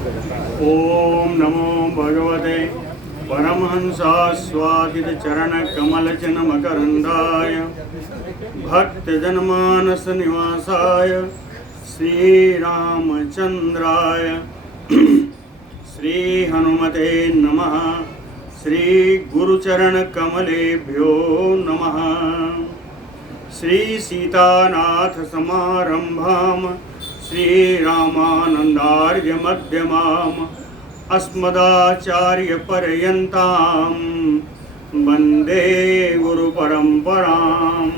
ओम नमो भगवते परमहंसास्वादित चरण कमलचन मकरंदाय भक्तजनमानस निवासाय श्री रामचंद्राय श्री हनुमते नमः। श्री गुरुचरण कमलेभ्यो नमः। श्री सीतानाथ समारंभाम श्री रामानंदार्य मध्यमाम अस्मदाचार्य पर्यंताम वंदे गुरु परंपराम।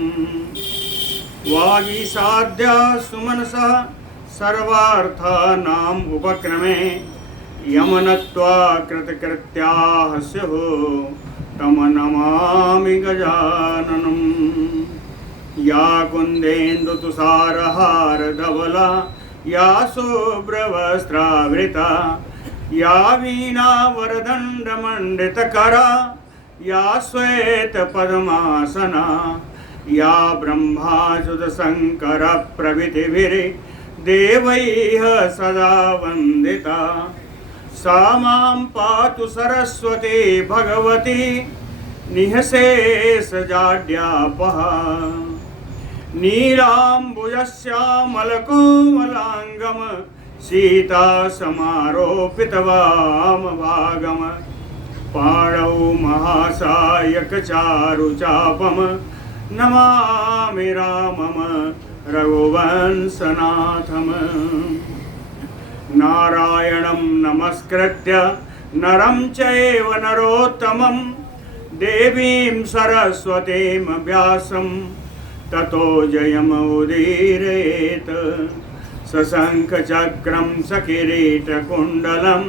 वागीसाद्या सुमनसा सर्वार्थानाम उपक्रमे यमनत्वा कृतकृत्याः स्युः तम नमामि गजाननम्। या कुन्देन्दुतुषारहारधवला या शुभ्रवस्त्रावृता या वीणावरदण्डमण्डितकरा या श्वेतपद्मासना या ब्रह्माच्युतशङ्करप्रभृतिभिर्देवैः सदा वन्दिता सा मां पातु सरस्वती भगवती निःशेषजाड्यापहा। नीलाम्बुजश्यामलकोमलाङ्गम सीता समारोपितवामभागम पाणौ महासायकचारुचापम नमामि रामम रघुवंशनाथम। नारायणं नमस्कृत्य नरं चैव नरोत्तमं देवीं सरस्वतीं व्यासं ततो जयमुदीरयेत्। सशङ्खचक्रं सकिरीटकुण्डलं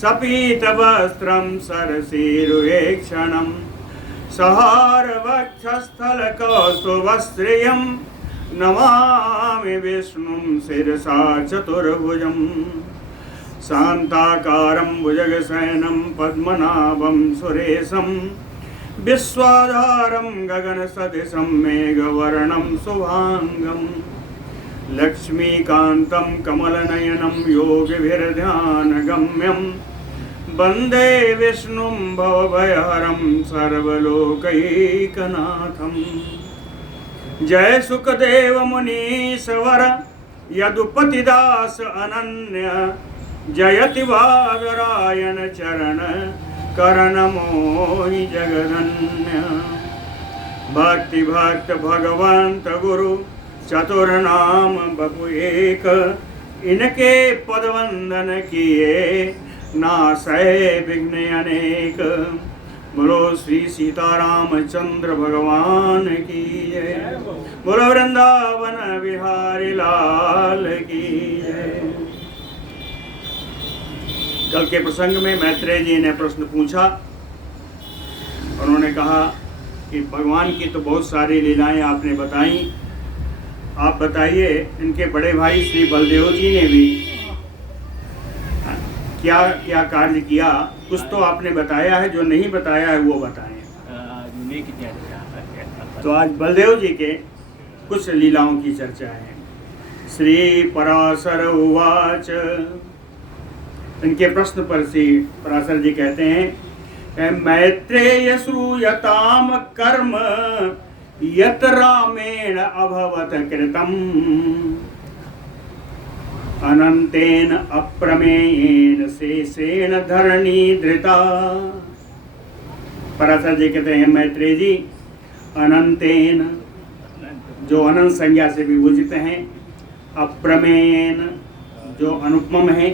सपीतवस्त्रं सरसीरुहेक्षणं सहारवक्षस्थलकौस्तुभश्रियं नमामि विष्णुं शिरसा चतुर्भुजं। शान्ताकारं भुजगशयनं पद्मनाभं सुरेशं विश्वाधारं गगनसदृशं मेघवर्णं शुभांगं। लक्ष्मीकान्तं कमलनयनं योगिभिर्ध्यानगम्यं वन्दे विष्णुं भवभयहरं सर्वलोकैकनाथं। जय सुखदेव मुनीश्वर यदुपतिदास अनन्य जयति वादरायण चरण करणमोहि जगधन्य। भक्ति भक्त भगवंत गुरु चतुर्नाम बपु एक इनके पदवंदन किए नासै विघ्न अनेक। बोलो श्री सीतारामचंद्र भगवान की जय। बोलो वृंदावन बिहारी लाल की जय। कल के प्रसंग में मैत्रेय जी ने प्रश्न पूछा। उन्होंने कहा कि भगवान की तो बहुत सारी लीलाएं आपने बताई, आप बताइए इनके बड़े भाई श्री बलदेव जी ने भी क्या क्या कार्य किया। कुछ तो आपने बताया है, जो नहीं बताया है वो बताएं। तो आज बलदेव जी के कुछ लीलाओं की चर्चा है। श्री पराशर उवाच। इनके प्रश्न पर श्री पराशर जी कहते हैं, मैत्रेय श्रूयताम कर्म यत रामेण अभवत कृतम अनंतेन अप्रमेयेन शेषेण धरणी धृता। पराशर जी कहते हैं, मैत्रेय जी अनंतेन जो अनंत संज्ञा से विभूषित हैं, अप्रमेयेन जो अनुपम है,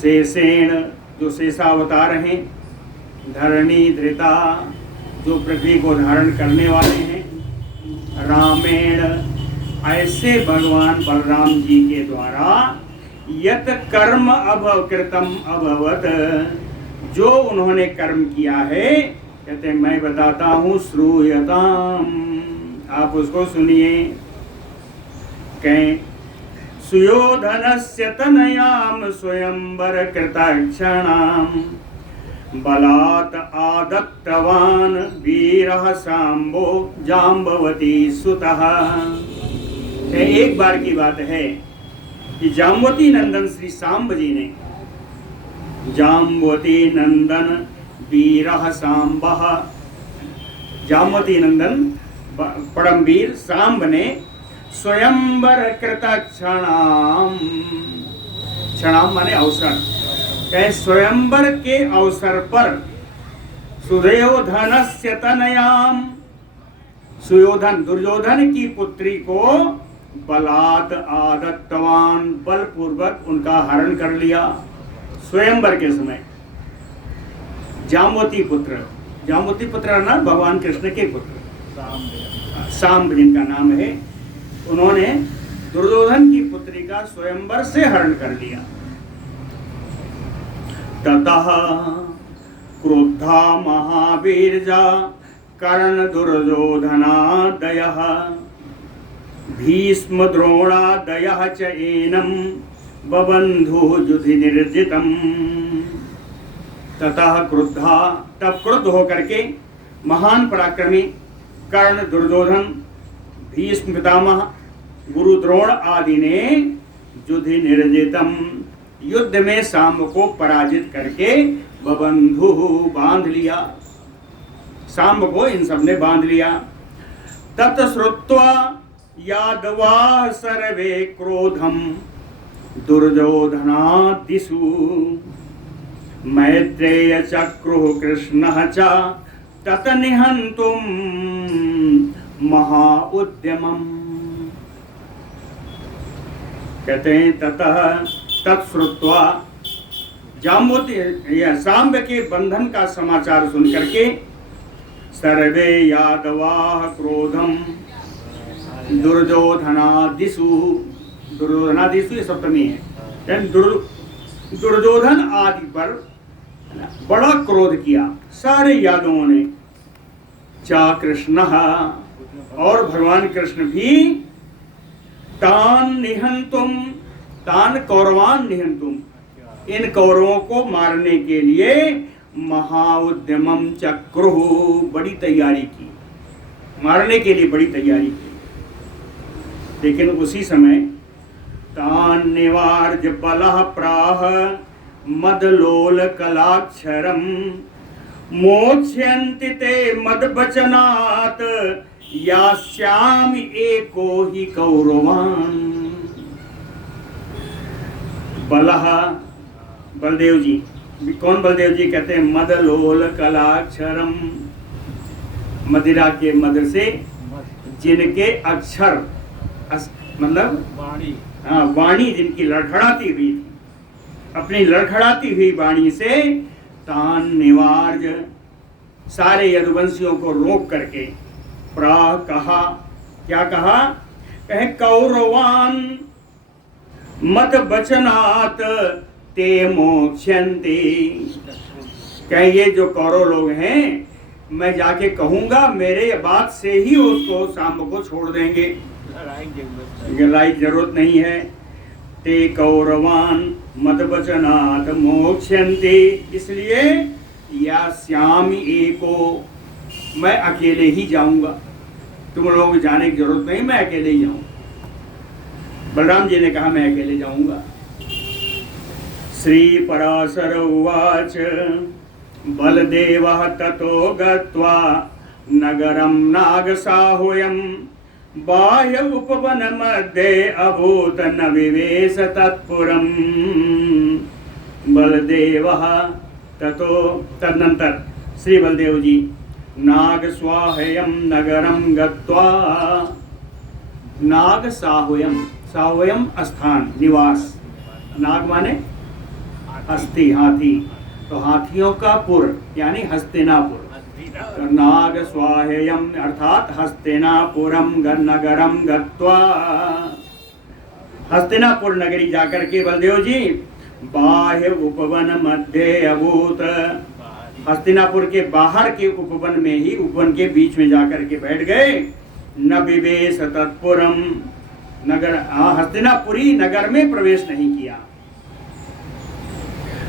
शेषेण जो शेषावतार हैं, धरणी धृता जो पृथ्वी को धारण करने वाले हैं, रामेण ऐसे भगवान बलराम जी के द्वारा यत कर्म अभकृतम अभवत जो उन्होंने कर्म किया है, कहते हैं मैं बताता हूँ। श्रूयताम आप उसको सुनिए। कहें सुयोधनस्य तनयाम स्वयंवर कृतक्षणाम बलात् आदत्तवान् वीरः शाम्बो जाम्बवती सुतः। एक बार की बात है कि जाम्बवती नंदन श्री सांब जी ने, जाम्बवती नंदन वीरः सांबः, जाम्बवती नंदन परमवीर सांब ने स्वयंवर कृत क्षणाम, क्षणाम माने अवसर, कहे स्वयंवर के अवसर पर सुयोधनस्य तनयाम, सुयोधन दुर्योधन की पुत्री को बलात् आदत्तवान, बलपूर्वक उनका हरण कर लिया स्वयंवर के समय। जाम्बवती पुत्र, जाम्बवती पुत्र ना भगवान कृष्ण के पुत्र सांब जिनका नाम है, उन्होंने दुर्योधन की पुत्री का स्वयंवर से हरण कर लिया। ततः क्रुद्धा महावीर्या कर्ण दुर्योधनादयः भीष्म द्रोणादयः च एनम बबन्धु युधि निर्जितम्। ततः क्रुद्धा, तब क्रुद्ध होकर के महान पराक्रमी कर्ण, दुर्योधन, भीष्म पितामह, गुरु द्रोण आदि ने युधि निर्जितम, युद्ध में सांब को पराजित करके बबंधु बांध लिया, सांब को इन सब ने बांध लिया। तत् श्रुत्वा यादवा सर्वे क्रोधम दुर्योधनादिषु मैत्रेय चक्रुः कृष्णः च तत निहंतुम महाउद्यमम्। कहते हैं ततः तत्श्रुत्वा, जाम्बवती या सांब के बंधन का समाचार सुनकर के सर्वे यादवा क्रोधम दुर्योधनादिषु, दुर्योधनादिषु ये सप्तमी है, दुर्योधन आदि पर बड़ा क्रोध किया सारे यादवों ने। चा कृष्ण, और भगवान कृष्ण भी तान निहंतुम, तान कौरवान निहंतुम, इन कौरवों को मारने के लिए महाउद्यमम चक्रुः, बड़ी तैयारी की, मारने के लिए बड़ी तैयारी की। लेकिन उसी समय तान निवार्य बलः प्राह मदलोल कलाक्षरम मोक्ष्यन्ति ते मदवचनात् यास्यामि एको हि कौरवान्। बलः, बलदेव जी, कौन बलदेव जी? कहते हैं मदलोल कलाक्षरम, मदिरा के मद से जिनके अक्षर मतलब वाणी, हाँ वाणी जिनकी लड़खड़ाती हुई थी, अपनी लड़खड़ाती हुई वाणी से तान निवार्य, सारे यदुवंशियों को रोक करके प्रा कहा, क्या कहा? कहे कौरवान मत बचनात् ते मोक्ष्यन्ति, कहे ये जो कौरव लोग हैं, मैं जाके कहूंगा मेरे बात से ही उसको सांब को छोड़ देंगे, लड़ाई जरूरत नहीं है। ते कौरवान मत बचनात् मोक्ष्यन्ति, इसलिए यास्यामि एको, मैं अकेले ही जाऊंगा, तुम लोग जाने की जरूरत नहीं, मैं अकेले ही जाऊंगा। बलराम जी ने कहा मैं अकेले जाऊंगा। श्री पराशर उवाच बलदेवः ततो गत्वा नगरं नागसाहुयम् बाह्य उपवन मध्ये अभूत न विवेश तत्पुरम्। बलदेवः ततो, तदनंतर श्री बलदेव जी नाग स्वाहयम नगरम गत्वा, नाग साहुयम, साहुयम स्थान निवास, नाग माने हस्ती हाथी, तो हाथियों का पुर यानी हस्तिनापुर, तो नाग स्वाहेयम अर्थात हस्तिनापुरम नगरम गत्वा, हस्तिनापुर नगरी जाकर के बलदेव जी बाह्य उपवन मध्य अभूत, हस्तिनापुर के बाहर के उपवन में ही, उपवन के बीच में जाकर के बैठ गए। न विवेश तत्पुरम, नगर हस्तिनापुरी नगर में प्रवेश नहीं किया।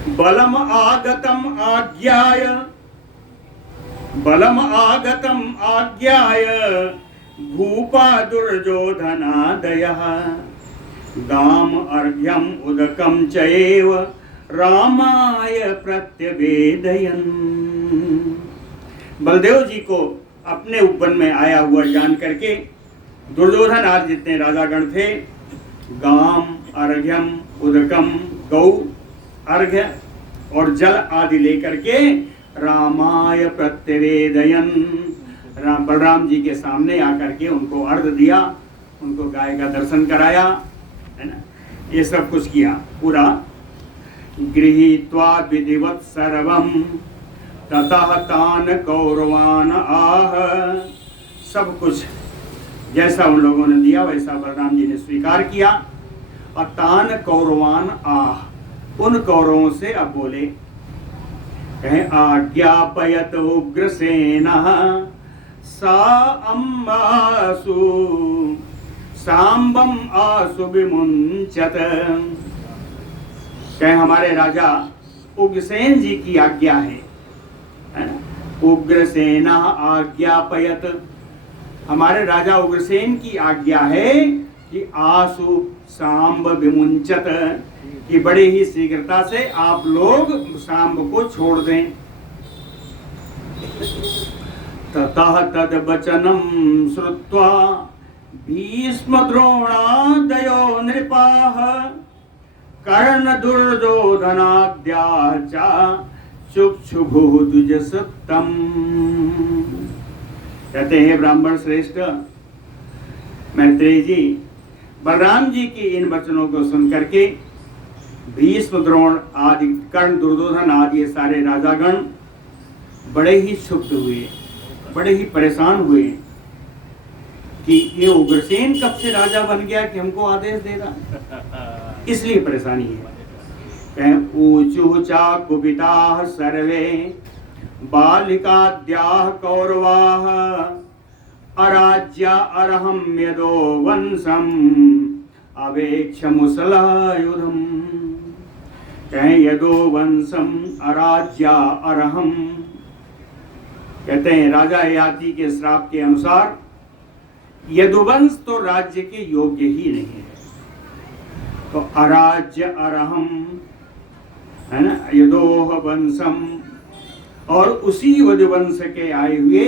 बलम आगतम आज्ञाय, बलम आगतम आज्ञाय भूपा दुर्योधनादयः, गाम अर्घ्यम उदकम चैव रामाय प्रत्यवेदयन्। बलदेव जी को अपने उपवन में आया हुआ जान करके दुर्योधन आदि जितने राजागण थे, गाम अर्घ्यम उदकम, गौ अर्घ्य और जल आदि लेकर के रामाय प्रत्यवेदयन्, बलराम जी के सामने आकर के उनको अर्घ दिया, उनको गाय का दर्शन कराया, है ना, ये सब कुछ किया पूरा। गृहीत्वा विधिवत् सर्वं ततः तान कौरवान आह, सब कुछ जैसा उन लोगों ने दिया वैसा बलराम जी ने स्वीकार किया। और तान कौरवान आह, उन कौरवों से अब बोले, कहें आज्ञापयत उग्रसेनः सा अम्बासु सांबम आसु विमुंचत। कहें हमारे राजा उग्रसेन जी की आज्ञा है ना, उग्रसेना आज्ञापयत, हमारे राजा उग्रसेन की आज्ञा है कि आसु सांब विमुंचत, कि बड़े ही शीघ्रता से आप लोग सांब को छोड़ दें। ततः तद वचनम श्रुत्वा भीष्म द्रोणादयो नृपाः कर्ण दुर्योधनाद्या च चुक्षुभुः द्विजसुत्तम। कहते हैं ब्राह्मण श्रेष्ठ मैत्रेय जी, बलराम जी की इन वचनों को सुनकर के भीष्म द्रोण आदि कर्ण दुर्योधन आदि ये सारे राजागण बड़े ही क्षुब्ध हुए, बड़े ही परेशान हुए कि ये उग्रसेन कब से राजा बन गया कि हमको आदेश देगा, इसलिए परेशानी है। ऊचु चाकुपिताः सर्वे बालिकाद्याः कौरवाः अराज्या अर्हं यदो वंशम अवेक्ष मुसलायुधम। कहें यदो वंशम अराज्या अर्हं, कहते हैं राजा ययाति के श्राप के अनुसार यदुवंश तो राज्य के योग्य ही नहीं है, तो अराज्य अर्हं है ना, यदोह वंशम, और उसी यदुवंश के आए हुए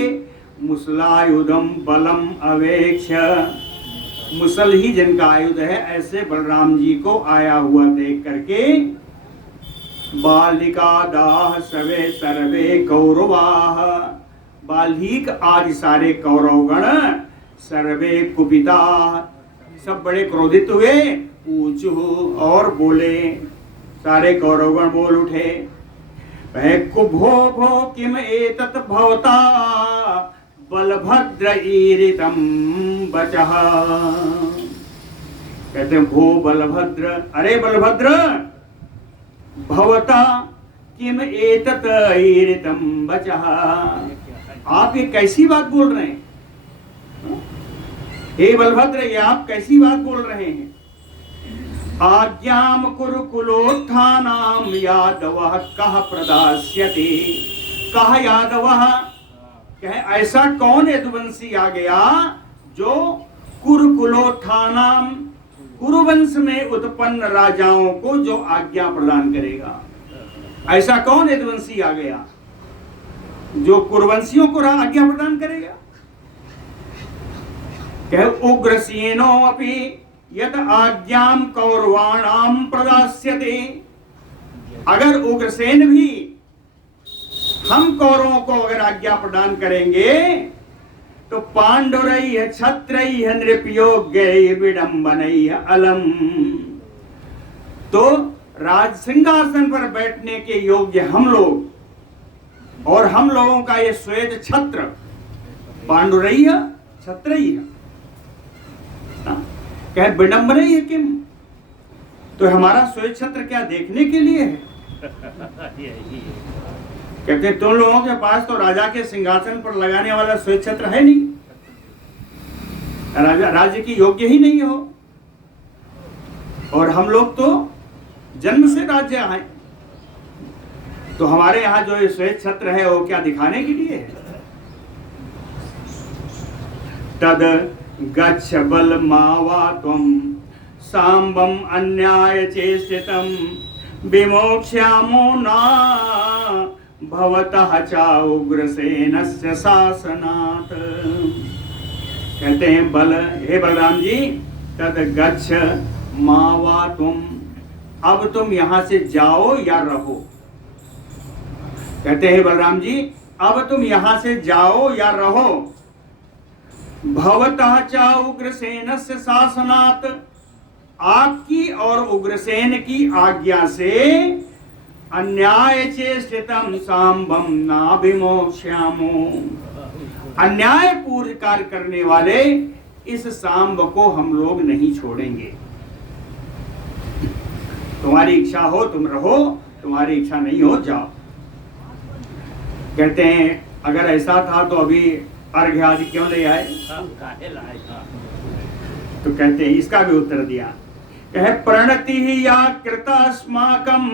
मुसलायुधम बलम अवेक्ष, मुसल ही जिनका आयुध है, ऐसे बलराम जी को आया हुआ देख करके बालिका दाह सवे सर्वे कौरवाः, बाल्हीक आदि सारे कौरवगण सर्वे कुपिता, सब बड़े क्रोधित हुए। ऊचु, और बोले, सारे कौरवगण बोल उठे, कुभो भो किम एतत् भवता बलभद्र ईरितम बचः। कहते हैं भो बलभद्र, अरे बलभद्र, भवता किम एतत् ईरितम बचः, आप ये कैसी बात बोल रहे हैं? हे बलभद्र, ये आप कैसी बात बोल रहे हैं? आज्ञाम कुरुकुलोत्थानाम यादवः कः प्रदास्यति, कः यादवः, कहे ऐसा कौन यदुवंशी आ गया जो कुरुकुलोत्थानाम, कुरुवंश में उत्पन्न राजाओं को जो आज्ञा प्रदान करेगा, ऐसा कौन यदुवंशी आ गया जो कुरुवंशियों को आज्ञा प्रदान करेगा? कहे उग्रसेनो अपि यत आज्ञाम कौरवाणाम प्रदास्यते, अगर उग्रसेन भी हम कौरवों को अगर आज्ञा प्रदान करेंगे तो पांडुरैः क्षत्रैः नृपयोग्यैः विडम्बनैः अलम, तो राज सिंहासन पर बैठने के योग्य हम लोग, और हम लोगों का ये श्वेत छत्र, पांडुरैः क्षत्रैः, कहे विडम्बनैः किम, तो हमारा श्वेत छत्र क्या देखने के लिए है? कहते तुम लोगों के पास तो राजा के सिंहासन पर लगाने वाला श्वेत छत्र है नहीं, राजा राज्य की योग्य ही नहीं हो, और हम लोग तो जन्म से राज्य आए, तो हमारे यहाँ जो ये श्वेत छत्र है वो क्या दिखाने के लिए है? तद गच्छ बल मावा त्वं सांबम अन्याय चेष्टितम विमोक्ष्यामो ना भवतः चा उग्रसेनस्य शासनात्। कहते हैं हे बलराम जी, तद गच्छ मावा तुम, अब तुम यहां से जाओ या रहो। कहते हैं बलराम जी, अब तुम यहां से जाओ या रहो। भवतः च उग्रसेनस्य शासनात्, आपकी और उग्रसेन की आज्ञा से अन्याय चेष्टितम सांबम नाभिमोक्ष्यामो, अन्याय पूर्ण कार्य करने वाले इस सांब को हम लोग नहीं छोड़ेंगे। तुम्हारी इच्छा हो तुम रहो, तुम्हारी इच्छा नहीं हो जाओ। कहते हैं अगर ऐसा था तो अभी अर्घ्य आदि क्यों ले आए? तो कहते हैं इसका भी उत्तर दिया, कहे प्रणति ही या कृता अस्माकं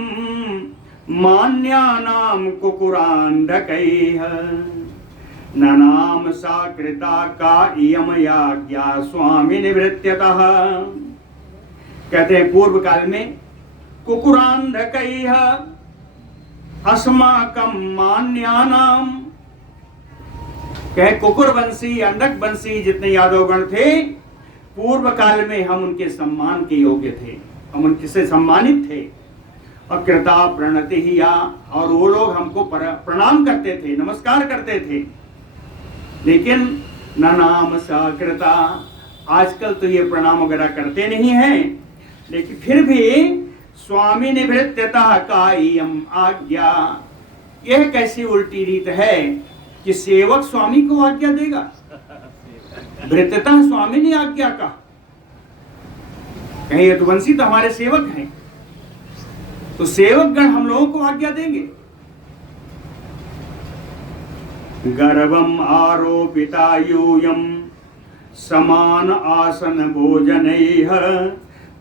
मान्यानाम कुकुरांधकैः ननाम सा कृता का इयम याज्ञा स्वामी निवृत्त्यतः। कहते हैं पूर्व काल में कुकुरांधकैः अस्माकं मान्यानाम, कहे कुकुर वंशी अंधक वंशी जितने यादवगण थे पूर्व काल में हम उनके सम्मान के योग्य थे, हम उनके से सम्मानित थे। और कृता प्रणति ही या, और वो लोग हमको प्रणाम करते थे, नमस्कार करते थे। लेकिन न नाम सा कृता, आजकल तो ये प्रणाम वगैरह करते नहीं हैं, लेकिन फिर भी स्वामी निवृत्त्यतः कायम आज्ञा, यह कैसी उल्टी रीत है कि सेवक स्वामी को आज्ञा देगा? भृत्यता स्वामी ने आज्ञा का, कहीं यदुवंशी तो हमारे सेवक हैं, तो सेवक गण हम लोगों को आज्ञा देंगे। गर्भम आरोपिता यूयम समान आसन भोजनैः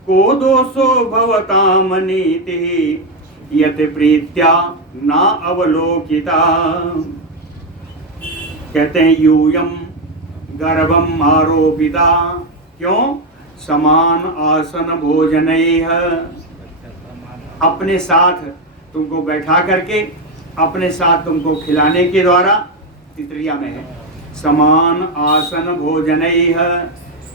को दोषो भवताम नीति यत प्रीत्या ना अवलोकिता। कहते हैं यूयम गर्भम आरोपिता, क्यों? समान आसन भोजनैः, अपने साथ तुमको बैठा करके अपने साथ तुमको खिलाने के द्वारा, तितरिया में है समान आसन भोजनैः,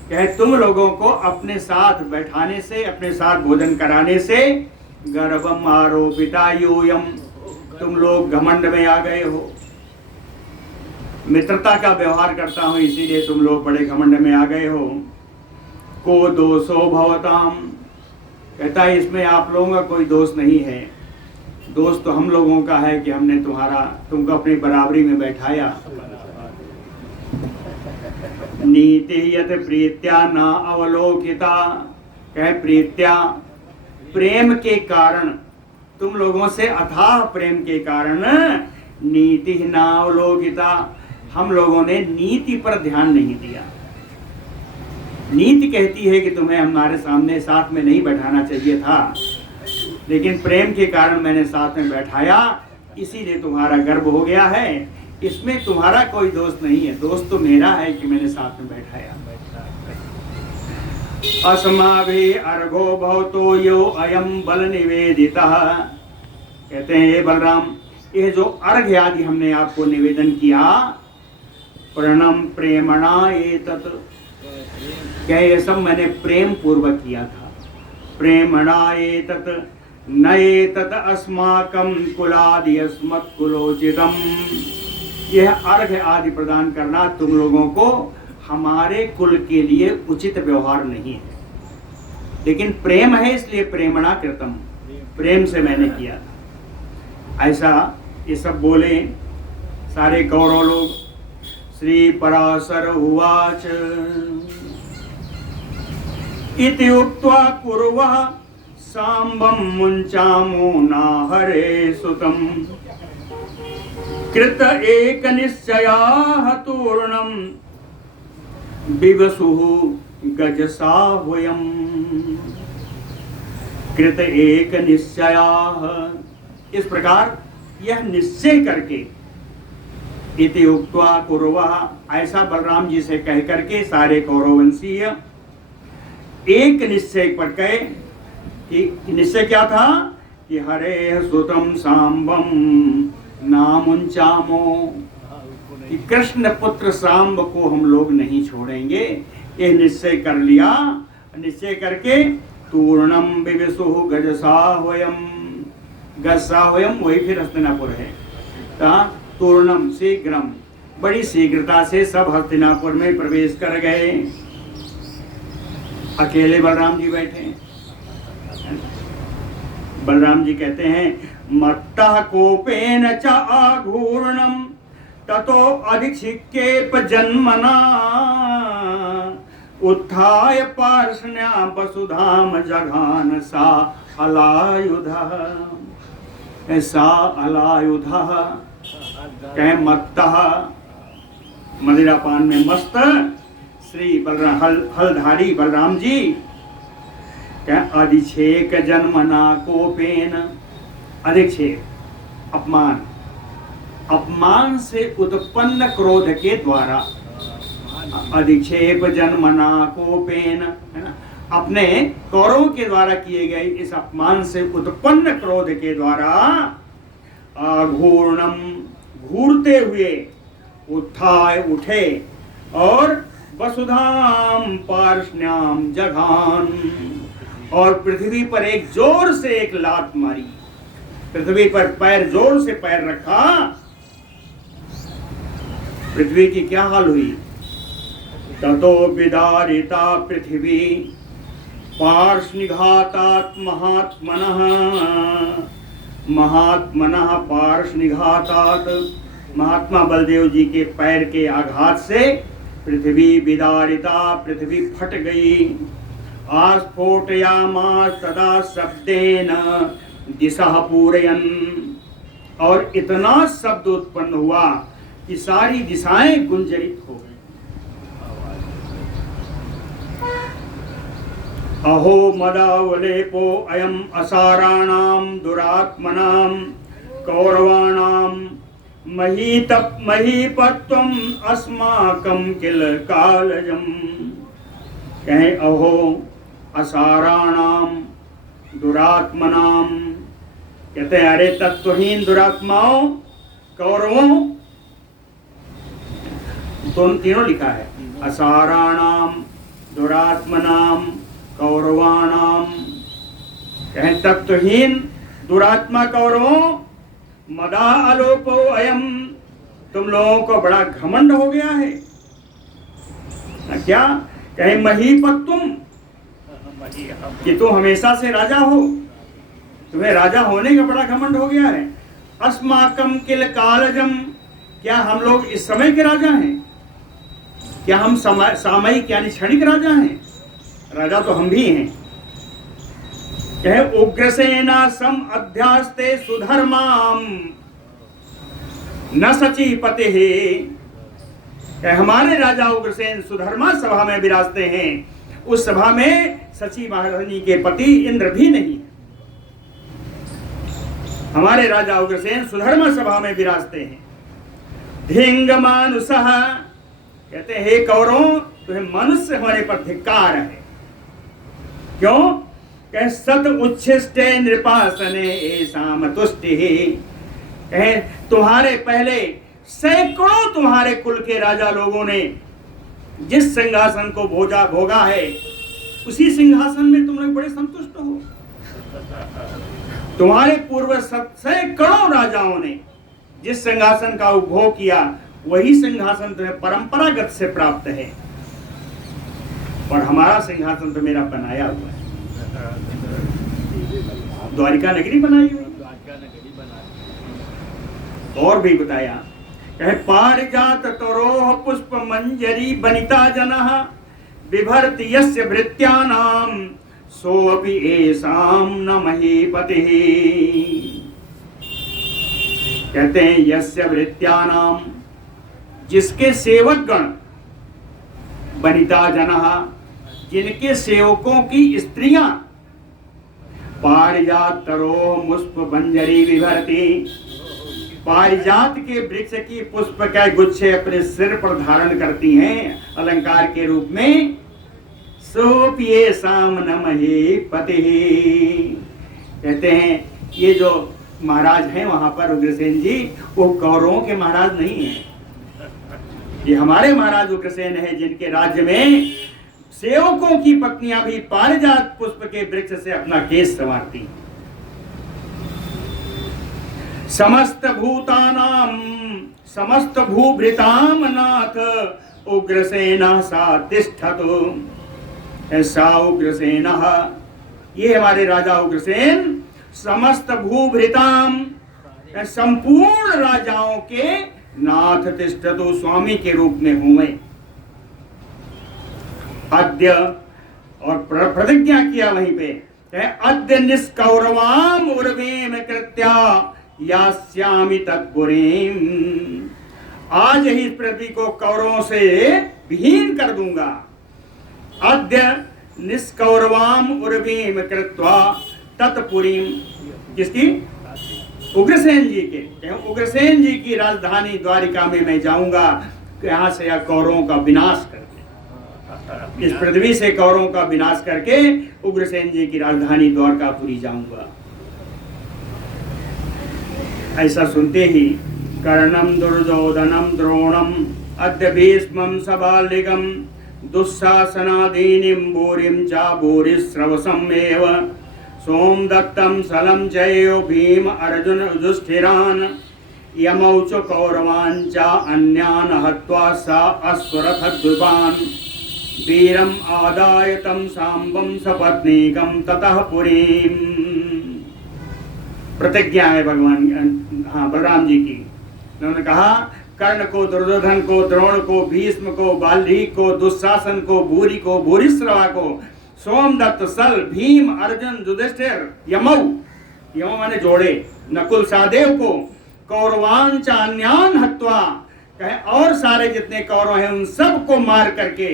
कहे तुम लोगों को अपने साथ बैठाने से, अपने साथ भोजन कराने से गर्भम आरोपिता यूयम, तुम लोग घमंड में आ गए हो। मित्रता का व्यवहार करता हूं इसीलिए तुम लोग बड़े घमंड में आ गए हो। को दोषो भवताम, कहता है इसमें आप लोगों का कोई दोष नहीं है, दोष तो हम लोगों का है कि हमने तुमको अपनी बराबरी में बैठाया। नीति यत प्रीत्या ना अवलोकिता, कहे प्रीत्या प्रेम के कारण, तुम लोगों से अथाह प्रेम के कारण नीति ना अवलोकिता, हम लोगों ने नीति पर ध्यान नहीं दिया। नीति कहती है कि तुम्हें हमारे सामने साथ में नहीं बैठाना चाहिए था, लेकिन प्रेम के कारण मैंने साथ में बैठाया, इसीलिए तुम्हारा गर्व हो गया है। इसमें तुम्हारा कोई दोष नहीं है, दोष तो मेरा है कि मैंने साथ में बैठाया। अस्माभि अर्घो भवतो यो अयम बल निवेदिता, कहते हैं हे बलराम, ये जो अर्घ्य आदि हमने आपको निवेदन किया, प्रणम प्रेमणा एतत्, क्या ये सब मैंने प्रेम पूर्वक किया था। प्रेमणा एतत् न एतत् अस्माकं कुलादि अस्मत् कुलोचितम, यह अर्घ्य आदि प्रदान करना तुम लोगों को हमारे कुल के लिए उचित व्यवहार नहीं है, लेकिन प्रेम है इसलिए प्रेमणा कृतम, प्रेम से मैंने किया। ऐसा ये सब बोले सारे कौरव लोग। श्री पराशर उवाच इति उक्त्वा कुर्वः सांबं मुञ्चामो नाहरे सुतम् कृत एक निश्चयाः तूर्णं विवसुः गजसाह्वयम्। कृत एक निश्चयाः, इस प्रकार यह निश्चय करके, इति उक्त्वा कुर्वः, ऐसा बलराम जी से कह करके सारे कौरववंशीय एक निश्चय पर कहे कि निश्चय क्या था कि हरे सुतम सांबम नामुंचामो, कि कृष्ण पुत्र सांब को हम लोग नहीं छोड़ेंगे। ये निश्चय कर लिया। निश्चय करके तूर्णम विविशुः गजसाह्वयम, गजसाह्वयम वही फिर हस्तिनापुर है। तूर्णम शीघ्रम, बड़ी शीघ्रता से सब हस्तिनापुर में प्रवेश कर गए। अकेले बलराम जी बैठे। बलराम जी कहते हैं मत्तः कोपेन च आघूर्णम ततो अधिक्षिप्येप जन्मना उत्थाय पार्ष्ण्या वसुधाम जघान सा अलायुधः। सा अलायुधः कहे मत्तः, मदिरापान में मस्त श्री बलराम हलधारी बलराम जी क्या अधिक्षेक जन्मना कोपेन, अधिक्षेप अपमान, अपमान से उत्पन्न क्रोध के द्वारा, अधिक्षेप जन्मना कोपेन, है ना, अपने कौरवों के द्वारा किए गए इस अपमान से उत्पन्न क्रोध के द्वारा आघूर्णम, घूरते हुए, उत्थाय उठे और वसुधाम पार्ष्ण्याम जघान, और पृथ्वी पर एक जोर से एक लात मारी। पृथ्वी पर पैर, जोर से पैर रखा। पृथ्वी की क्या हाल हुई? ततो विदारिता पृथ्वी पार्ष्णिघातात् महात्मनः, महात्मनः पार्ष्णिघातात्, महात्मा बलदेव जी के पैर के आघात से पृथ्वी विदारिता, पृथ्वी फट गई। आस्फोटयामास तदा शब्देन दिशा पूरयन, और इतना शब्द उत्पन्न हुआ कि सारी दिशाएं गुंजरित हो गई। अहो मदावलेपो अयम असाराणाम दुरात्मनाम कौरवाणाम महीपत्वम अस्माकं किल कालजम। कहें अहो असाराणाम दुरात्मनाम, कहते हैं अरे तत्वहीन दुरात्माओं, कौरवों, दोनों तीनों लिखा है, असाराणाम दुरात्मनाम कौरवाणाम, कहें तत्वहीन दुरात्मा कौरवों, मदा अलोपो अयम, तुम लोगों को बड़ा घमंड हो गया है। क्या कहें महीपत्वम, कि तुम हमेशा से राजा हो, तुम्हें राजा होने का बड़ा घमंड हो गया है। अस्माकम किल कालजम, क्या हम लोग इस समय के राजा हैं? क्या हम सामयिक यानी क्षणिक राजा हैं? राजा तो हम भी हैं। कहे उग्रसेना सम अध्यास्ते सुधर्माम न सचीपते, हमारे राजा उग्रसेन सुधर्मा सभा में विराजते हैं। उस सभा में सची महारानी के पति इंद्र भी नहीं। हमारे राजा उग्रसेन सुधर्मा सभा में विराजते हैं। धिंगमानुषः, कहते हैं हे कौरवों, तुम्हें मनुष्य होने पर धिक्कार है। क्यों? कहे सत उच्छिष्टे नृपासने ऐसाम तुष्टि, कहे तुम्हारे पहले सैकड़ों तुम्हारे कुल के राजा लोगों ने जिस सिंहासन को भोगा है, उसी सिंहासन में तुम लोग बड़े संतुष्ट हो। तुम्हारे पूर्व सैकड़ों राजाओं ने जिस सिंहासन का उपभोग किया, वही सिंहासन तुम्हें परंपरागत से प्राप्त है, और हमारा सिंहासन तो मेरा बनाया हुआ है। द्वारिका नगरी बनाई हुई। और भी बताया, कहे पारिजात तरोह पुष्प मंजरी बनिता जनः बिभर्ति यस्य भृत्यानाम सोऽपि एषाम न महीपतिः। कहते हैं यस्य भृत्यानाम, जिसके सेवक गण, बनिता जनः, जिनके सेवकों की स्त्रियां, पारिजात तरोह पुष्प मंजरी विभर्ति, पारिजात के वृक्ष की पुष्प के गुच्छे अपने सिर पर धारण करती हैं अलंकार के रूप में। सोपिये साम नमहे पते। कहते हैं ये जो महाराज हैं वहां पर उग्रसेन जी, वो कौरवों के महाराज नहीं हैं, ये हमारे महाराज उग्रसेन है, जिनके राज्य में सेवकों की पत्नियां भी पारिजात पुष्प के वृक्ष से अपना केस संवारती। समस्त भूतानाम समस्त भूभृताम नाथ उग्रसेना सा तिष्ठतु। ऐसा उग्रसेन, ये हमारे राजा उग्रसेन समस्त भूभृताम, संपूर्ण राजाओं के नाथ तिष्ठतु, स्वामी के रूप में हुए। अद्य, और प्रतिज्ञा किया वहीं पे, अद्य निष्कौरवाम उर्वीम कृत्या यास्यामि तत्पुरीम। आज ही इस पृथ्वी को कौरवों से विहीन कर दूंगा। अद्य निष्कौरवाम उर्वीम कृत्वा तत्पुरीम, किसकी? उग्रसेन जी के। उग्रसेन जी की राजधानी द्वारिका में मैं जाऊंगा, यहां से या कौरवों का विनाश करके, इस पृथ्वी से कौरवों का विनाश करके उग्रसेन जी की राजधानी द्वारकापुरी जाऊंगा। ऐसा सुनते ही कर्णम दुर्योधनम द्रोणम अद्य भीष्मं सबालिगम दुःशासनादीनिं भूरिं च भूरिश्रवसमेव सोमदत्तं सलं चैव भीम अर्जुन युधिष्ठिरान् यमौ च कौरवान् च अन्यान् हत्वा सा अश्वरथद्विपान् वीरम् आदाय तं सांबं सपत्नीकं ततः पुरीम्। प्रतिज्ञा है भगवान, हाँ, बलराम जी की। उन्होंने कहा कर्ण को, दुर्योधन को, द्रोण को, भीष्म को, बाल्लीक को, दुशासन को, भूरि को, भूरिश्रवा को, सोमदत्त, सल, भीम, अर्जुन, युधिष्ठिर, यमौ, यमौ माने जोड़े, नकुल, सहदेव को, कौरवान चान्यान हत्वा, कहे और सारे जितने कौरव हैं उन सबको मार करके,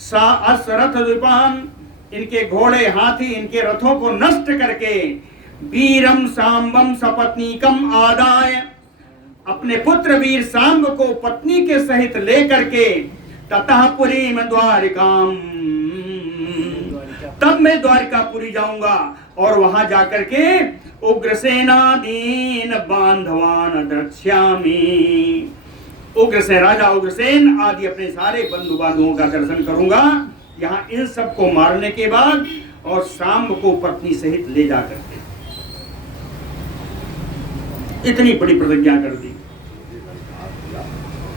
सा अश्वरथ द्विपान, इनके घोड़े, हाथी, इनके रथों को नष्ट करके, वीरम सांबम सपत्नीकम आदाय, अपने पुत्र वीर सांब को पत्नी के सहित लेकर के, ततः पुरीम द्वारिकाम, तब मैं द्वारिकापुरी जाऊंगा और वहां जाकर के उग्रसेनादीन बांधवान द्रक्ष्यामि। उग्रसेन, राजा उग्रसेन आदि अपने सारे बंधु बांधवों का दर्शन करूंगा यहाँ इन सबको मारने के बाद, और सांब को पत्नी सहित ले जाकर के। इतनी बड़ी प्रतिज्ञा कर दी।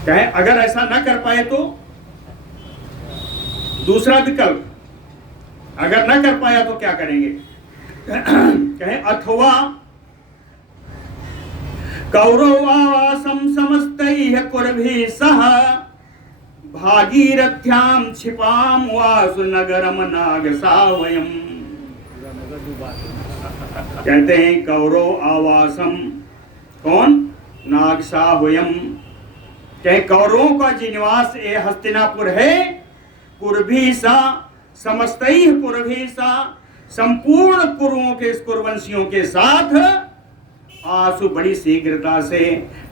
कहे अगर ऐसा न कर पाए तो दूसरा विकल्प, अगर न कर पाया तो क्या करेंगे? कहे अथवा कौरवासम समस्तैः कुर्भिः सह भागीरथ्याम क्षिपाम वासु नगरम नागसावयम्। कहते हैं कौरव आवासम, कौन? नागसावयम्। कहे कौरवों का जो निवास ये हस्तिनापुर है, कुर्भी सा, समस्तैः कुर्भी सा, संपूर्ण कुरुओं के, कुरवंशियों के साथ, आसु बड़ी शीघ्रता से,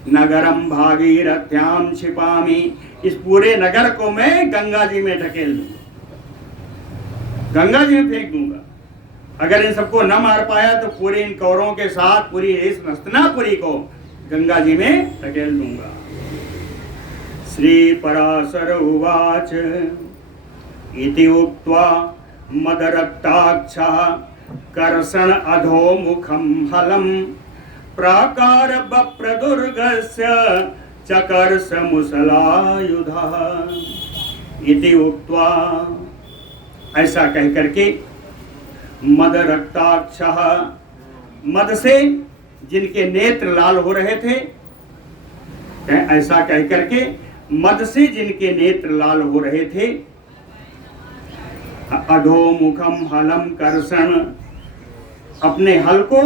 नगरम भागीरथ्याम क्षिपामि, इस पूरे नगर को मैं गंगा जी में ढकेल दूंगा, गंगा जी में फेंक दूंगा। अगर इन सबको न मार पाया तो पूरे इन कौरवों के साथ पूरी इस हस्तिनापुरी को गंगा जी में ढकेल दूंगा। श्री पराशर उवाच इति उक्त्वा मदरक्ताक्षः कर्षण अधोमुखं हलं प्राकार बप्रदुर्गस्य चकर्ष मुसलायुधः। इति उक्त्वा, ऐसा कह करके, मद रक्ताक्षः, मद से जिनके नेत्र लाल हो रहे थे, ऐसा कह करके मद से जिनके नेत्र लाल हो रहे थे, अधोमुखम हलम कर्षण, अपने हल को,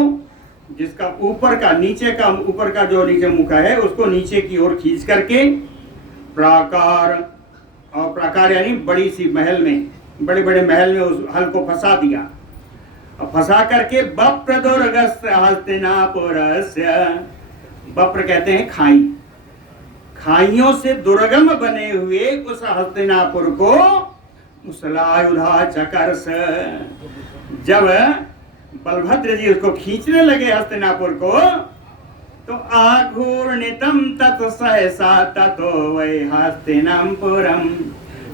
जिसका ऊपर का, नीचे का, ऊपर का जो नीचे मुख है उसको नीचे की ओर खींच करके, प्राकार, और प्राकार यानी बड़ी सी महल में, बड़े बड़े महल में उस हल को फंसा दिया। और फंसा करके बप्रदुर्गस्य हस्तिनापुरस्य, बप्र कहते हैं खाई, खाइयों से दुर्गम बने हुए उस हस्तिनापुर को मुसलायुधा चकर्ष। जब बलभद्र जी उसको खींचने लगे हस्तिनापुर को, तो आघूर्णितम तत् सहसा ततो वै हस्तिनापुरम।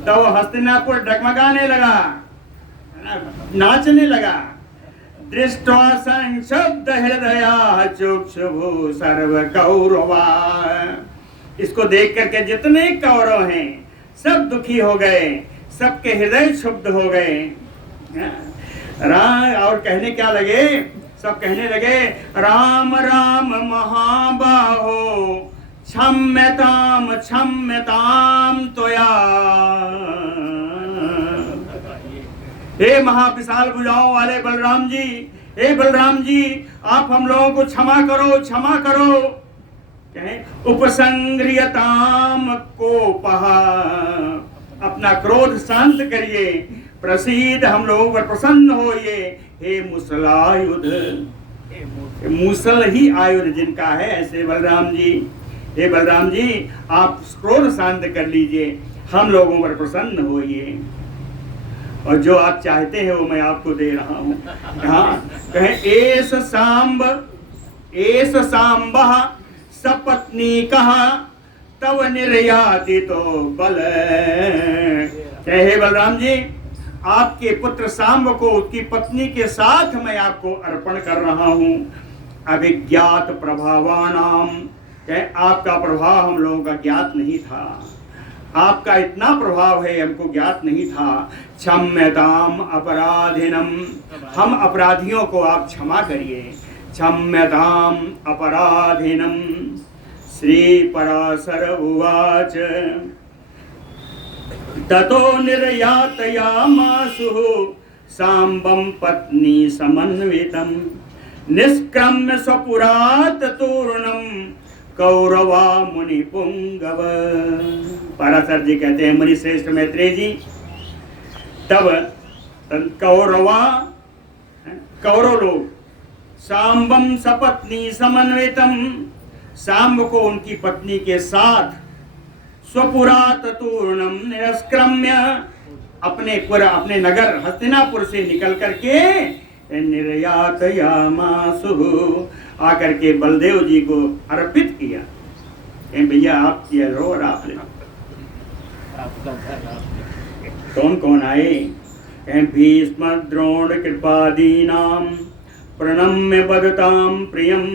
तो हस्तिनापुर डगमगाने लगा, नाचने लगा। दृष्ट्वा संशब्द हृदया चुक्षुभु सर्व कौरवा। इसको देख करके जितने कौरव हैं सब दुखी हो गए, सबके हृदय क्षुब्ध हो गए। और कहने क्या लगे, सब कहने लगे राम राम महाबाहो क्षम्यताम क्षम्यताम त्वया। हे महाविशाल भुजाओं वाले बलराम जी, हे बलराम जी, आप हम लोगों को क्षमा करो, क्षमा करो। उपसंग्रियताम कोपः, अपना क्रोध शांत करिए, प्रसीद हम लोगों पर प्रसन्न होइए। हे मुसलायुध, मुसल ही आयुध जिनका है ऐसे बलराम जी, हे बलराम जी आप क्रोध शांत कर लीजिए, हम लोगों पर प्रसन्न होइए, और जो आप चाहते हैं वो मैं आपको दे रहा हूँ। हाँ, कहें एस सांबः सपत्नी कहा तव निर्याति तो बल। हे बलराम जी, आपके पुत्र सांब को उसकी पत्नी के साथ मैं आपको अर्पण कर रहा हूँ। अभिज्ञात प्रभावानाम, आपका प्रभाव हम लोगों का ज्ञात नहीं था, आपका इतना प्रभाव है हमको ज्ञात नहीं था। क्षम्यताम अपराधिनम, हम अपराधियों को आप क्षमा करिए। क्षम्यताम अपराधिनम। श्री पराशर उवाच ततो निर्यातयामासु सांबं पत्नी समन्वितं निष्क्रम्य स्वपुरात् तूर्णं कौरवा मुनि पुंगव। पराशर जी कहते हैं, मुनि श्रेष्ठ मैत्रेय जी, तब कौरव लोग सांबम सपत्नी समन्वितम, सांब को उनकी पत्नी के साथ स्वपुरात तूर्णम निष्क्रम्य, अपने नगर हस्तिनापुर से निकल करके निर्यातयामासु, आकर के बलदेव जी को अर्पित किया। भैया आप किया रो और आप ले। कौन कौन आए? भीष्म द्रोण कृपादीनाम प्रणम्य बदताम प्रियम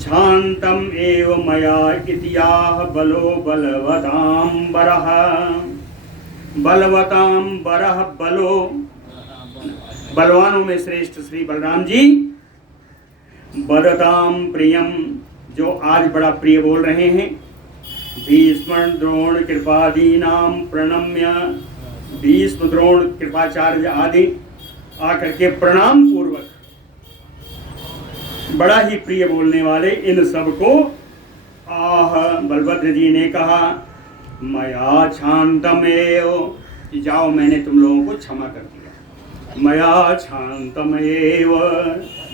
शांतम एव मया इतियाह बलो बलवताम बरह। बलवताम बरह बलो, बलवानों में श्रेष्ठ श्री बलराम जी। बदताम प्रियम, जो आज बड़ा प्रिय बोल रहे हैं। भीष्म द्रोण कृपादीनाम प्रणम्य, भीष्म द्रोण कृपाचार्य आदि आकर के प्रणाम पूर्वक बड़ा ही प्रिय बोलने वाले इन सबको आह बलभद्र जी ने कहा मया शांतमेव, कि जाओ मैंने तुम लोगों को क्षमा कर दिया। मया शांतमेव,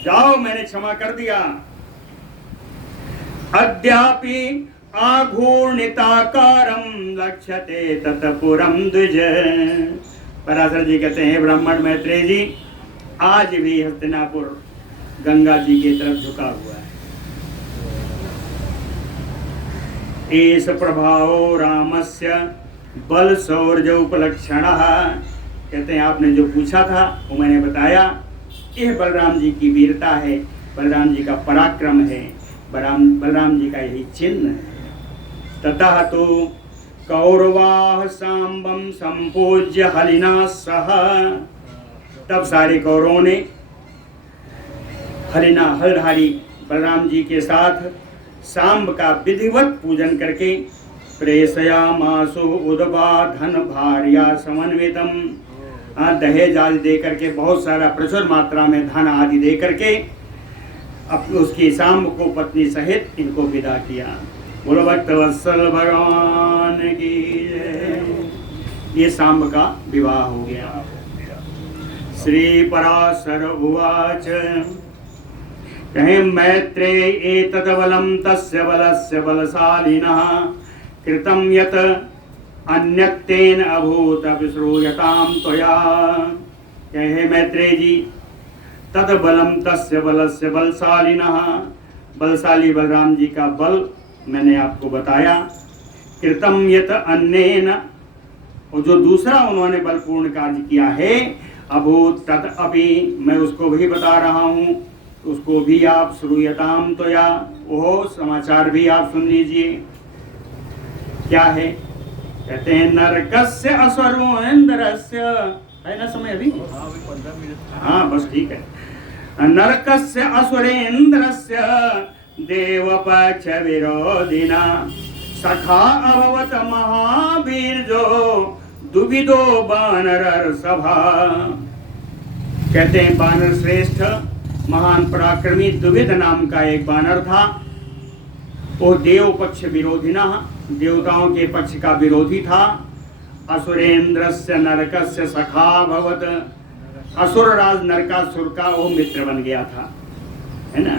जाओ मैंने क्षमा कर दिया। अद्यापि आघूर्णिताकारं लक्ष्यते ततपुरं द्विज। पराशर जी कहते हैं, ब्राह्मण मैत्रेय जी, आज भी हस्तिनापुर गंगा जी की तरफ झुका हुआ है। एस प्रभाव रामस्य बल शौर्य उपलक्षणः, कहते हैं आपने जो पूछा था वो मैंने बताया। यह बलराम जी की वीरता है, बलराम जी का पराक्रम है, बलराम जी का यही चिन्ह है। ततः तो कौरवाः सांबं संपूज्य हलिना सह, तब सारे कौरवों ने हलिना हलधारी बलराम जी के साथ सांब का विधिवत पूजन करके प्रेषयामासु उदवा धन भार्या समन्वितम, दहेज आदि दे करके बहुत सारा प्रचुर मात्रा में धन आदि दे करके अब उसकी सांब को पत्नी सहित इनको विदा किया। बोलो भक्तवत्सल भगवान की जय। ये सांब का विवाह हो गया। श्री पराशर उवाच, कहें मैत्रेय एतद् बलं तस्य बलस्य बलशालिनः कृतं यत् अन्यत्तेन अभूत विश्रूयताम त्वया। कहे मैत्रेय जी, तद बलम तस्य बलस्य बलशालिनः, बलशाली बलराम जी का बल मैंने आपको बताया। कृतम यत अन्येन, और जो दूसरा उन्होंने बलपूर्ण कार्य किया है, अभूत तद अपि, मैं उसको भी बता रहा हूँ, उसको भी आप श्रूयताम त्वया, वो समाचार भी आप सुन लीजिए। क्या है? कहते हैं नरकस्य असुरेन्द्रस्य, है ना समय अभी? हाँ बस ठीक है। नरकस्य असुरेन्द्रस्य देवपक्ष विरोधिना सखा अभवत महावीर्यो दुविदो बानर सभा। कहते हैं बानर श्रेष्ठ महान पराक्रमी दुविद नाम का एक बानर था। वो देव पक्ष विरोधिना, देवताओं के पक्ष का विरोधी था। असुरेन्द्रस्य नरकस्य सखा भवत, असुर राज नरकासुर का वो मित्र बन गया था, है ना।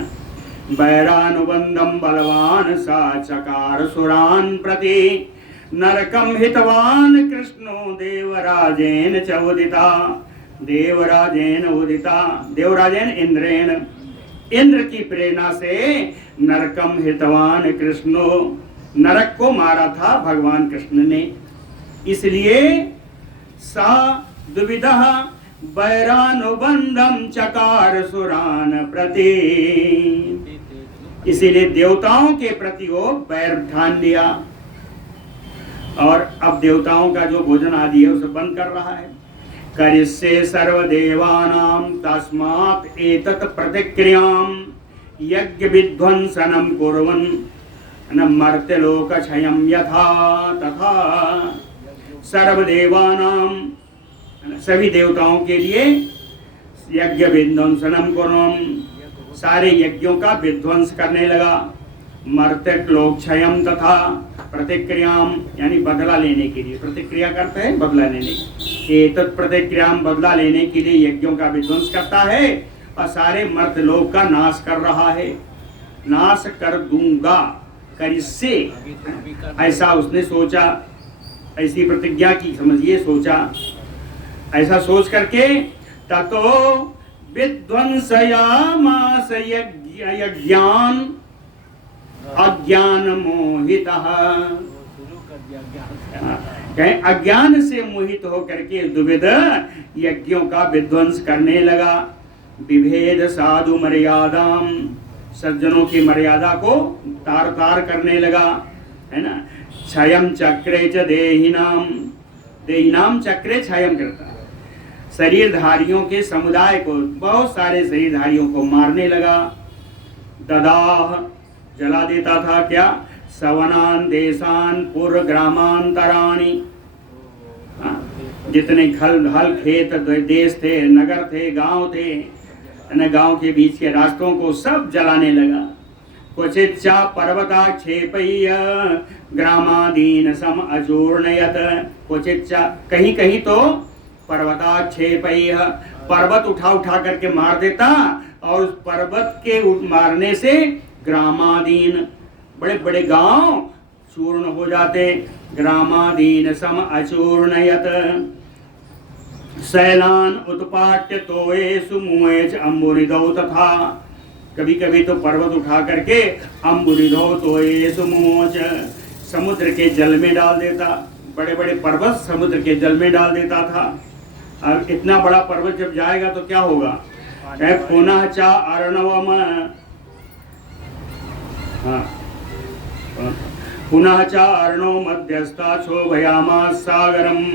वैरानुबंधम बलवान सा चकार सुरान प्रति नरकम हितवान कृष्णो देवराजेन च उदिता, देवराजेन उदिता, देवराजेन इंद्रेण, इंद्र की प्रेरणा से नरकम हितवान कृष्णो, नरक को मारा था भगवान कृष्ण ने। इसलिए सा दुविधा वैरानुबंधम चकार सुरान प्रति, इसीलिए देवताओं के प्रति वो वैर ठान लिया और अब देवताओं का जो भोजन आदि है उसे बंद कर रहा है। करिष्ये सर्वदेवानां तस्मात् एतत् प्रतिक्रियां यज्ञ विध्वंसनं कुर्वन् न मर्त्यलोक क्षयं यथा तथा। सर्वदेवानां, सभी देवताओं के लिए यज्ञ विध्वंसनं कुर्वन्, सारे यज्ञों का विध्वंस करने लगा। मर्त्यक लोक क्षयम तथा प्रतिक्रियाम, यानी बदला लेने के लिए, प्रतिक्रिया करते हैं बदला लेने, एतत् प्रतिक्रियाम बदला लेने के लिए यज्ञों का विध्वंस करता है और सारे मर्त्य लोक का नाश कर रहा है। नाश कर दूंगा, करिष्ये, ऐसा उसने सोचा, ऐसी प्रतिज्ञा की, समझिए सोचा। ऐसा सोच करके ततो विध्वंसयामास यज्ञान अज्ञान मोहितः, अज्ञान से मोहित होकर के दुविध यज्ञों का विध्वंस करने लगा। विभेद साधु मर्यादाम, सज्जनों की मर्यादा को तार तार करने लगा, है ना। क्षयम चक्रे च देहिनाम, देहिनाम चक्रे क्षयम करता, शरीरधारियों के समुदाय को, बहुत सारे शरीरधारियों को मारने लगा। ददाह, जला देता था क्या? सवनान देशान पूर्व ग्रामांतराणी, जितने हल खेत देश थे, नगर थे, गांव थे, गांव के बीच के रास्तों को सब जलाने लगा। क्वचिच्चा पर्वताक्षेपय्य ग्रामादीन सम अचूर्णयत, क्वचिच्चा, कहीं कहीं तो पर्वताक्षेपय्य, पर्वत उठा उठा करके मार देता और उस पर्वत के मारने से ग्रामादीन, बड़े बड़े गांव चूर्ण हो जाते। ग्रामादीन सम अचूर्णयत शैलान उत्पाट्य तोयेषु मुएच अम्बुरिधौ तथा, कभी कभी तो पर्वत उठा करके अम्बुरिधौ तोयेषु मुओच, समुद्र के जल में डाल देता। बड़े बड़े पर्वत समुद्र के जल में डाल देता था। अब इतना बड़ा पर्वत जब जाएगा तो क्या होगा? पुनः चा अर्णवम, हाँ, पुनः चा अर्णो मध्यस्था क्षोभयामास सागरम,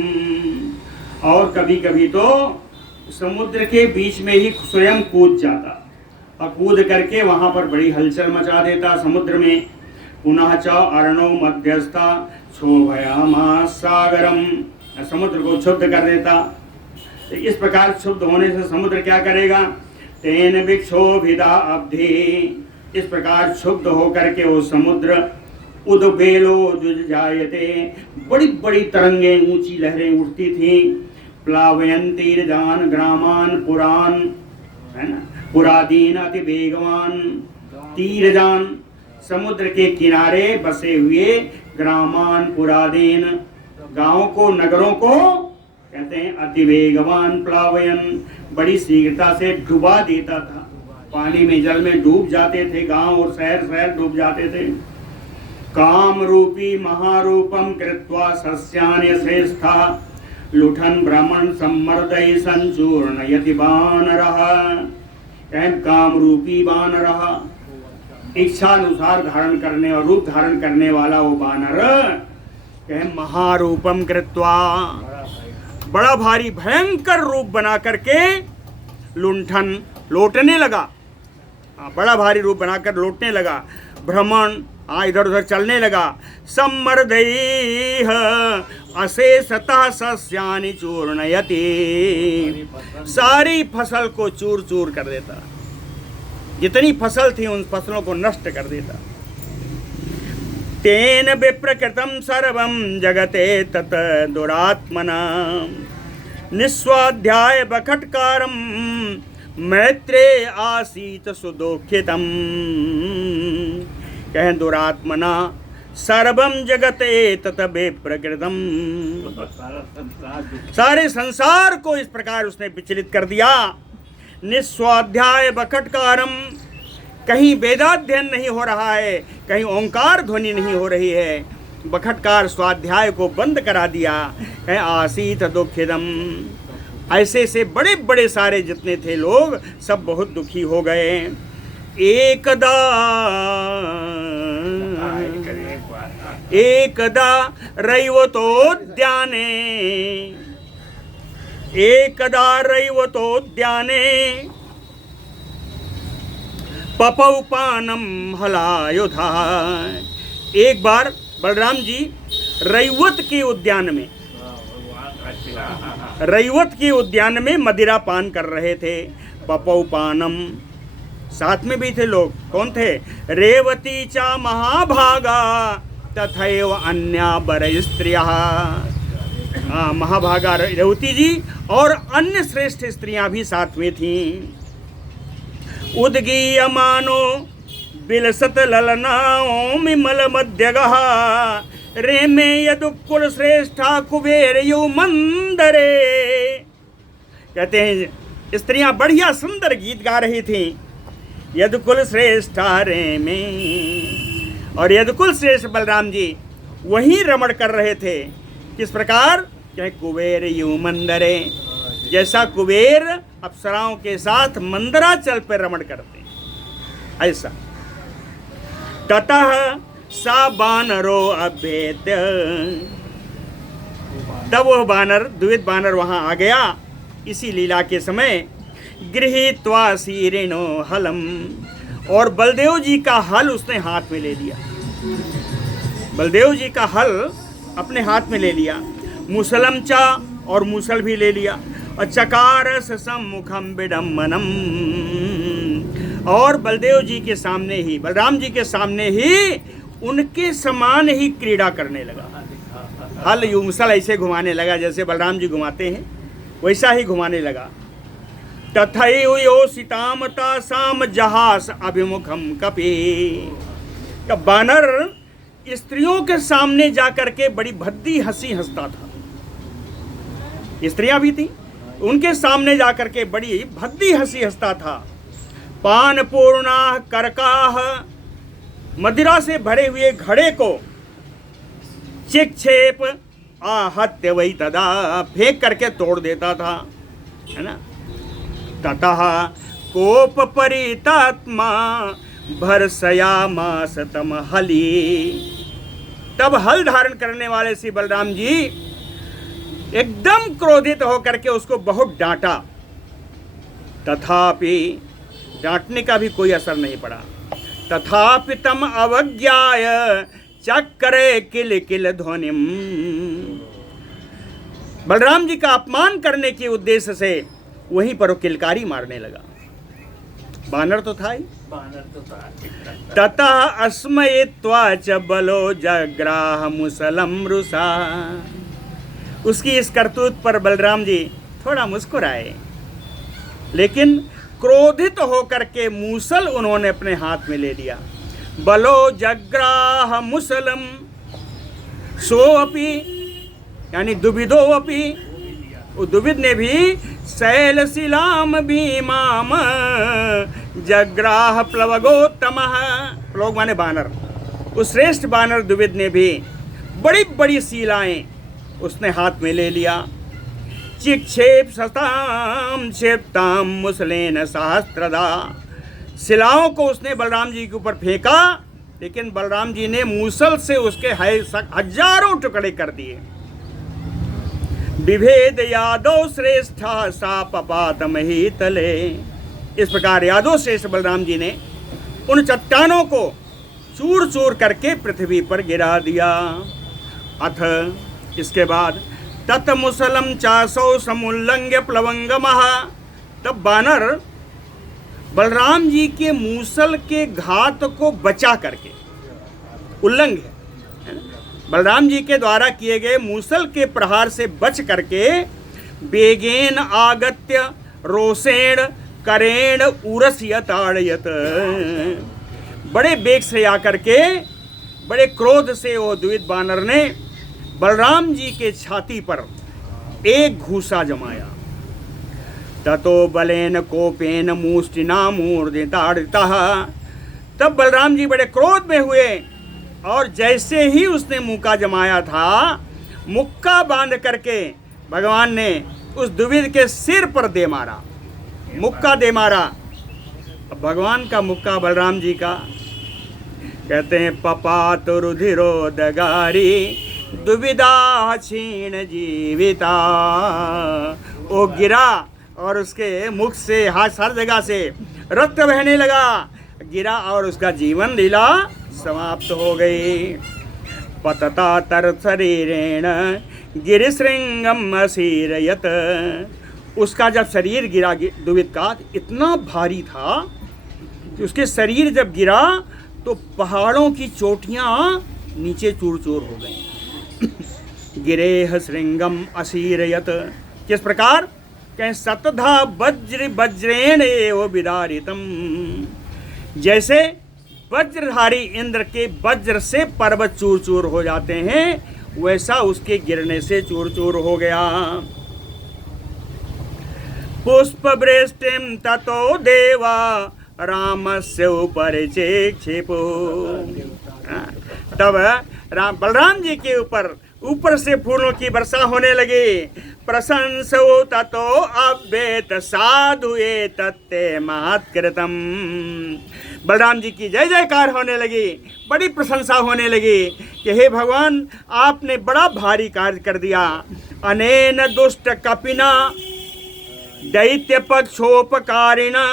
और कभी कभी तो समुद्र के बीच में ही स्वयं कूद जाता और कूद करके वहां पर बड़ी हलचल मचा देता समुद्र में। पुनः च अर्णो मध्यस्था क्षोभयामास सागरम, समुद्र को क्षुब्ध कर देता। इस प्रकार क्षुब्ध होने से समुद्र क्या करेगा? तेन विक्षोभिता अब्धि, इस प्रकार क्षुब्ध होकर के वो समुद्र उद्वेलो जायते, बड़ी बड़ी तरंगे, ऊंची लहरें उठती थी। प्लावयन्तीर्जान ग्रामान पुरान, है ना, पुरादीन अति वेगवान, तीरजान, समुद्र के किनारे बसे हुए ग्रामान पुरादीन, गांवों को, नगरों को कहते हैं अतिवेगवान प्लावयन, बड़ी शीघ्रता से डुबा देता था। पानी में, जल में डूब जाते थे गांव और शहर डूब जाते थे। काम रूपी महारूपम कृत्वा सस्यानि श्रेष्ठा लुठन भ्रमण सम्मर्दय संचूर्णयति बानरः। काम रूपी बानरः, इच्छानुसार धारण करने और रूप धारण करने वाला वो बानर महारूपम कृत्वा, बड़ा भारी भयंकर रूप बना करके लुंठन, लौटने लगा। बड़ा भारी रूप बनाकर लौटने लगा। भ्रमण, इधर उधर चलने लगा। सम्मर्दैः अशेषतः सस्यानि चूर्णयति, सारी फसल को चूर चूर कर देता। जितनी फसल थी उन फसलों को नष्ट कर देता। तेन विप्रकृतं सर्वं जगते तत दुरात्मना निस्वाध्याय बखटकारं मैत्रे आसीत सुदुःखितम्। कहें दुरात्मना सर्वम जगते तत विप्रकृतम्, सारे संसार को इस प्रकार उसने विचलित कर दिया। निस्वाध्याय बखटकारम, कहीं वेदाध्ययन नहीं हो रहा है, कहीं ओंकार ध्वनि नहीं हो रही है। बखटकार स्वाध्याय को बंद करा दिया है। आसीत दुखिदम, ऐसे से बड़े बड़े सारे जितने थे लोग सब बहुत दुखी हो गए। एकदा रैवतोद्याने, एकदा रैवतोद्याने पपौ पानम हलायुधा। एक बार बलराम जी रैवत के उद्यान में, रैवत के उद्यान में मदिरा पान कर रहे थे। पपौ पानम, साथ में भी थे लोग। कौन थे? रेवती चा महाभागा तथैव अन्या बर स्त्रियाः। महाभागा रेवती जी और अन्य श्रेष्ठ स्त्रियां भी साथ में थीं। उद्गीयमानो बिलसत ललनाओ मिमल मध्यगः रेमे यदुकुल श्रेष्ठा कुबेर यु मंदरे। कहते हैं स्त्रियां बढ़िया सुंदर गीत गा रही थीं। यदुकुल श्रेष्ठा रेमे, और यदुकुल श्रेष्ठ बलराम जी वहीं रमण कर रहे थे। किस प्रकार? क्या कुबेर यू मंदरे, जैसा कुबेर अप्सराओं के साथ मंदराचल पर रमण करते हैं ऐसा। ततः सा बानरो अभेद्य, तब वह बानर, द्विविध बानर वहां आ गया इसी लीला के समय। गृहीत्वा शीरेणो हलम, और बलदेव जी का हल उसने हाथ में ले लिया। बलदेव जी का हल अपने हाथ में ले लिया। मुसलम चा, और मूसल भी ले लिया। और चकारस सम्मुखम विडम्बनम, और बलदेव जी के सामने ही, बलराम जी के सामने ही उनके समान ही क्रीड़ा करने लगा। हल यू मुसल ऐसे घुमाने लगा जैसे बलराम जी घुमाते हैं, वैसा ही घुमाने लगा। तथैव योषितामता साम जहास अभिमुखम कपि। तब बानर स्त्रियों के सामने जाकर के बड़ी भद्दी हंसी हंसता था। स्त्रियां भी थी, उनके सामने जाकर के बड़ी भद्दी हंसी हंसता था। पान पूर्णा करकाह, मदिरा से भरे हुए घड़े को चिक्षेप आहत्य वही तदा, फेंक करके तोड़ देता था, है ना। ततः कोप परितात्मा भरसयामास तम हली। तब हल धारण करने वाले श्री बलराम जी एकदम क्रोधित होकर के उसको बहुत डांटा। तथापि डांटने का भी कोई असर नहीं पड़ा। तथापि तम अवज्ञाय चक्रे किल किल ध्वनिम। बलराम जी का अपमान करने के उद्देश्य से वहीं पर वो किलकारी मारने लगा। बानर तो था ही, बानर तो था। ततः अस्मयित्वा च बलो जग्राह मुसलम रुषा। उसकी इस करतूत पर बलराम जी थोड़ा मुस्कुराए, लेकिन क्रोधित होकर के मूसल उन्होंने अपने हाथ में ले लिया। बलो जग्राह मुसलम सोअपि, यानी दुविदो अपि, दुविद ने भी शैल शिलाम भीमाम जग्राह प्लवगोत्तमः, प्लवग माने बानर, उस श्रेष्ठ बानर दुविद ने भी बड़ी बड़ी शिलाएं उसने हाथ में ले लिया। चिक्षेप सताम क्षेपताम मुसलेन सहस्त्रदा, शिलाओं को उसने बलराम जी के ऊपर फेंका, लेकिन बलराम जी ने मूसल से उसके हजारों टुकड़े कर दिए। विभेद यादव श्रेष्ठा सापपातम ही तले, इस प्रकार यादव श्रेष्ठ बलराम जी ने उन चट्टानों को चूर चूर करके पृथ्वी पर गिरा दिया। अथ इसके बाद तत मुसलम चासौ समुल्लंघ्य प्लवंगमः, तब बानर बलराम जी के मूसल के घात को बचा करके, उल्लंघ है, बलराम जी के द्वारा किए गए मूसल के प्रहार से बच करके बेगेन आगत्य रोषेण करेण उरस्यत आड़यत, बड़े बेग से आकर के बड़े क्रोध से वो द्वित बानर ने बलराम जी के छाती पर एक घूसा जमाया। ततो बलेन कोपेन मूष्टिना मूर्धिताड़ितः, तब बलराम जी बड़े क्रोध में हुए और जैसे ही उसने मुक्का जमाया था, मुक्का बांध करके भगवान ने उस द्विविद के सिर पर दे मारा, मुक्का दे मारा। अब भगवान का मुक्का बलराम जी का, कहते हैं पपात रुधिरोदगारी दुविधा क्षीण जीविता, वो गिरा और उसके मुख से हर जगह से रक्त बहने लगा, गिरा और उसका जीवन लीला समाप्त हो गई। पतता तर शरीरेण गिरिशृंगम असीरयत, उसका जब शरीर गिरा दुविद का इतना भारी था कि उसके शरीर जब गिरा तो पहाड़ों की चोटियां नीचे चूर चूर हो गई। गिरेह श्रृंगम असीरयत, किस प्रकार, कहें सतधा वज्र वज्रेण एव विदारितम, जैसे वज्रधारी इंद्र के वज्र से पर्वत चूर चूर हो जाते हैं, वैसा उसके गिरने से चूर चूर हो गया। पुष्पवृष्टिम ततो देवा रामस्य उपरिचेक्षिपो, तब बलराम जी के ऊपर से फूलों की वर्षा होने लगी। प्रशंसो ततो अव्येत साधु एतत्ते महत्कृतम, बलराम जी की जय जयकार होने लगी, बड़ी प्रशंसा होने लगी कि हे भगवान, आपने बड़ा भारी कार्य कर दिया। अनेन दुष्ट कपिना दैत्य पक्षोपकारिणा,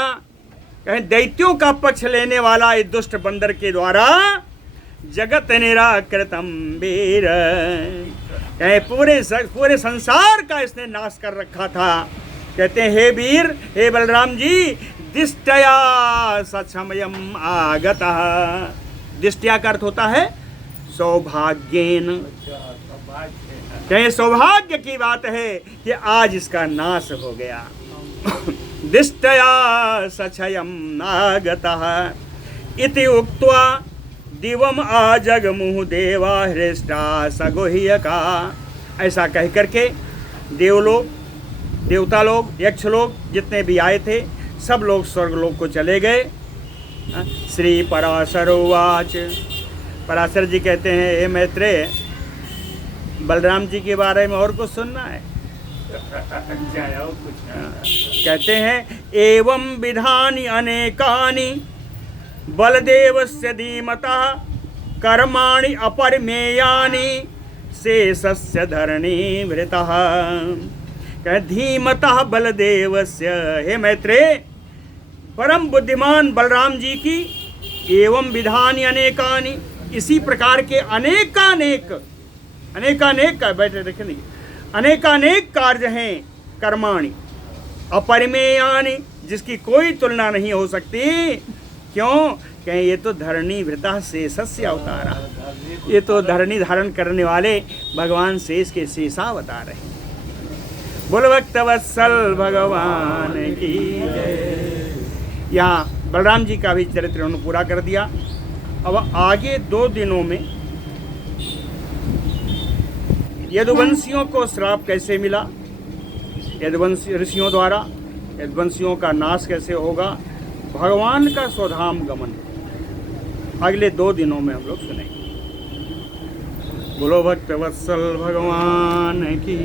कहें दैत्यों का पक्ष लेने वाला इस दुष्ट बंदर के द्वारा जगत निराकृतम वीर, कहें पूरे संसार का इसने नाश कर रखा था। कहते हैं हे वीर, हे बलराम जी, दिष्टया सक्षमयम आगतः, दिष्टया का अर्थ होता है सौभाग्येन, कहें सौभाग्य की बात है कि आज इसका नाश हो गया। दिष्टया सक्षयम आगतः इति उक्त्वा दिवम आजगमुह देवा हृष्टा सगोह्यका, ऐसा कह करके देवलोग, देवता लोग, यक्ष लोग जितने भी आए थे सब लोग स्वर्गलोक को चले गए। श्री पराशरोवाच, पराशर जी कहते हैं हे मैत्रेय, बलराम जी के बारे में और कुछ सुनना है? कहते हैं एवं विधानि अनेकानि बलदेवस्य धीमतः कर्माणि अपरिमेयानि शेषस्य धरणी भृतः, कह धीमतः बलदेवस्य, हे मैत्रेय, परम बुद्धिमान बलराम जी की एवं विधानि अनेकानि, इसी प्रकार के अनेकानेक बैठे देखे नहीं, अनेकानेक कार्य हैं, कर्माणि अपरिमेयानि, जिसकी कोई तुलना नहीं हो सकती। क्यों? कहें ये तो धरणी भृतः शेषस्य अवतारा, ये तो धरणी धारण करने वाले भगवान शेष के शेषावतार हैं। बोलो भक्तवत्सल भगवान की जय। यहाँ बलराम जी का भी चरित्र उन्होंने पूरा कर दिया। अब आगे 2 दिनों में यदुवंशियों को श्राप कैसे मिला, यदुवंशी ऋषियों द्वारा यदुवंशियों का नाश कैसे होगा, भगवान का स्वधाम गमन अगले 2 दिनों में हम लोग सुनेंगे। बोलो भक्तवत्सल भगवान की।